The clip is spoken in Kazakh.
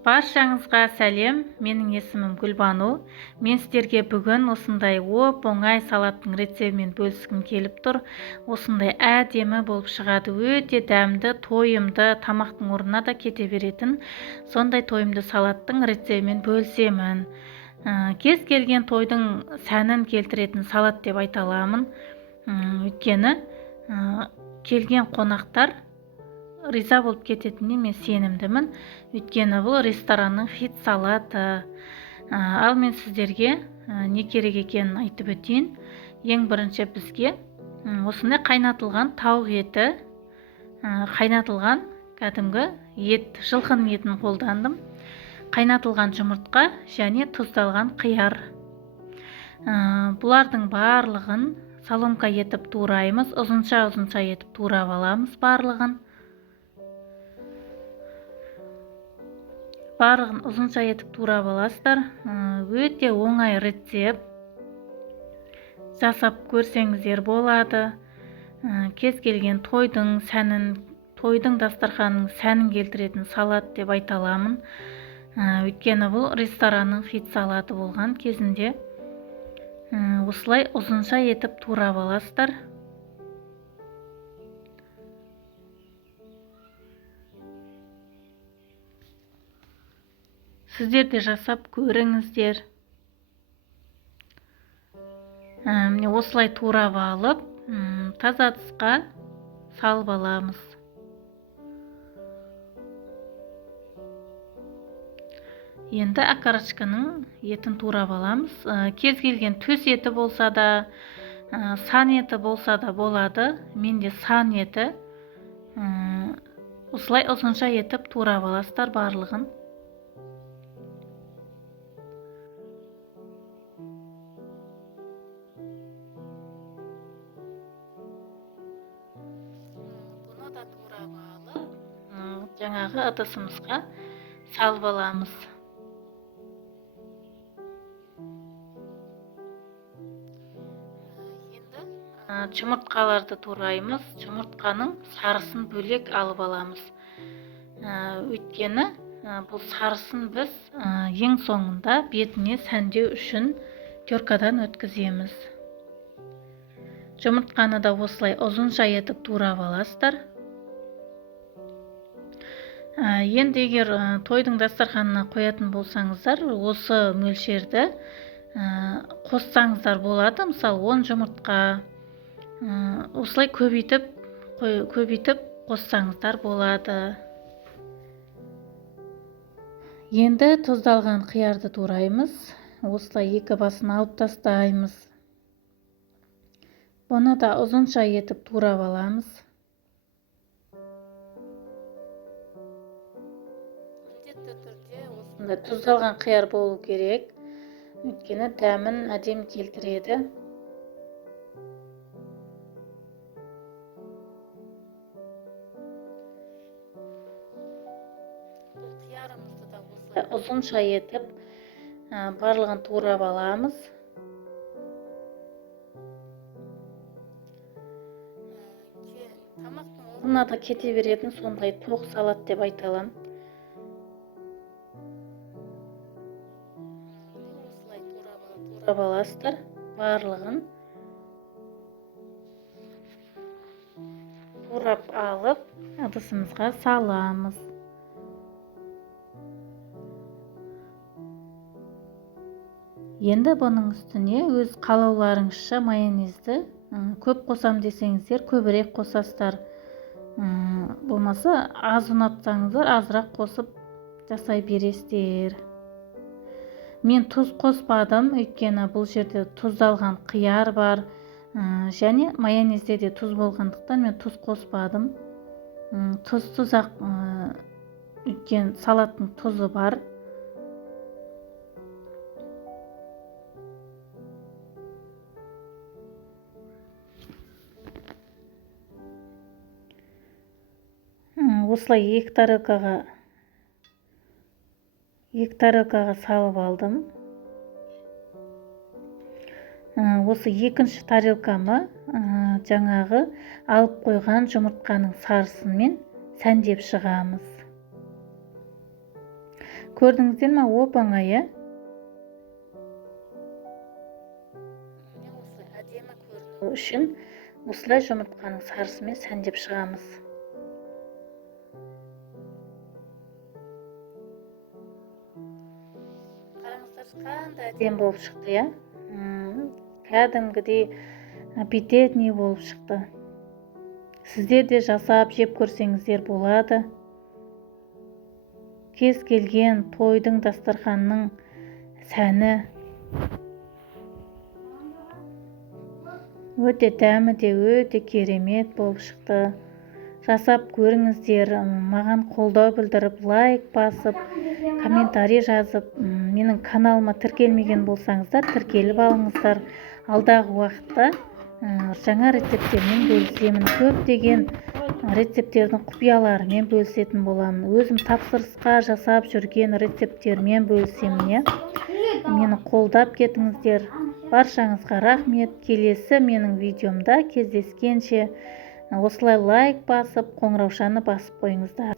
Баршаңызға сәлем, менің есімім Гүлбану. Мен сіздерге бүгін осындай оңай салаттың рецептімен бөліскім келіп тұр. Осындай әдемі болып шығады, өте дәмді, тойымды, тамақтың орнына да кете беретін сондай тойымды салаттың рецептімен бөлісемін. Кез келген тойдың сәнін келтіретін салат деп айта аламын. Өйткені келген қонақтар риза болып кететініне мен сенімдімін. Өйткені бұл ресторанның хит салаты. Ал мен сіздерге не керек екенін айтып өтейін. Ең бірінші бізге осындай қайнатылған тауық еті, қайнатылған кәдімгі ет, жылқының етін қолдандым. Қайнатылған жұмыртқа және тұздалған қияр. Бұлардың барлығын соломка етіп тураймыз, ұзынша етіп турап аламыз барлығын. Барлығын ұзынша етіп турап аласыздар. Өте оңай рецепт. Жасап көрсеңіздер болады. Кез келген тойдың сәнін, тойдың дастарханының сәнін келтіретін салат деп айта аламын. Өйткені бұл ресторанның хит салаты болған кезінде осылай ұзынша етіп турап аласыздар. Сіздер де жасап көріңіздер. Міне осылай турап алып, таза ыдысқа салып аламыз. Енді окорочканың етін турап аламыз. Кез келген төс еті болса да, сан еті болса да болады. Менде сан еті. Осылай ұзынша етіп турап аласыздар барлығын. Бұны да турап алып, жаңағы ыдысымызға салып аламыз. Енді жұмыртқаларды тураймыз. Жұмыртқаның сарысын бөлек алып аламыз. Өйткені бұл сарысын біз ең соңында бетіне сәндеу үшін теркадан өткіземіз. Жұмыртқаны да осылай ұзынша етіп турап аласыздар. Енді егер тойдың дастарханына қоятын болсаңыздар, осы мөлшерді қоссаңыздар болады. Мысалы 10 жұмыртқа осылай көбейтіп қоссаңыздар болады. Енді тұздалған қиярды тураймыз. Осылай екі басын алып тастаймыз. Бұны да ұзынша етіп турап аламыз. Міндетті түрде осындай тұздалған қияр болу керек. Өйткені дәмін әдемі келтіреді. Бұл қиярымызды да осылай ұзынша етіп барлығын турап аламыз. Тамақтың орнына да кете беретін сондай тоқ салат деп айта аламын. Осылай турап аласыздар барлығын. Турап алып, ыдысымызға саламыз. Енді бұның үстіне өз қалауларыңызша майонезді көп қосам десеңіздер, көбірек қосасыздар. Болмаса, аз ұнатсаңыздар, азырақ қосып жасай бересіздер. Мен тұз қоспадым, өйткені бұл жерде тұздалған қияр бар. Және майонезде де тұз болғандықтан мен тұз қоспадым. Тұзсыз-ақ, өйткені салаттың тұзы бар. Осылай екі тарелкаға салып алдым. Осы екінші тарелкамы жаңағы алып қойған жұмыртқаның сарысымен сәндеп шығамыз. Көрдіңіздер ме? Оп-оңай, иә? Осы әдемі көріну үшін осылай жұмыртқаның сарысымен сәндеп шығамыз. Қараңыздар, қандай әдемі болып шықты, иә? Кәдімгідей аппетитный болып шықты. Сіздер де жасап жеп көрсеңіздер болады. Кез келген тойдың дастарханның сәні. Өте дәмі де өте керемет болып шықты. Жасап көріңіздер, маған қолдау білдіріп, лайк басып, комментарий жазып, менің каналыма тіркелмеген болсаңыздар, тіркеліп алыңыздар. Алдағы уақытта жаңа рецепттермен бөлісемін. Көптеген рецепттердің құпияларымен бөлісетін боламын. Өзім тапсырысқа жасап жүрген рецепттермен бөлісемін. Мені қолдап кетіңіздер. Баршаңызға рахмет. Келесі менің видеомда кездескенше осылай лайк басып, қоңыраушаны басып қойыңыздар.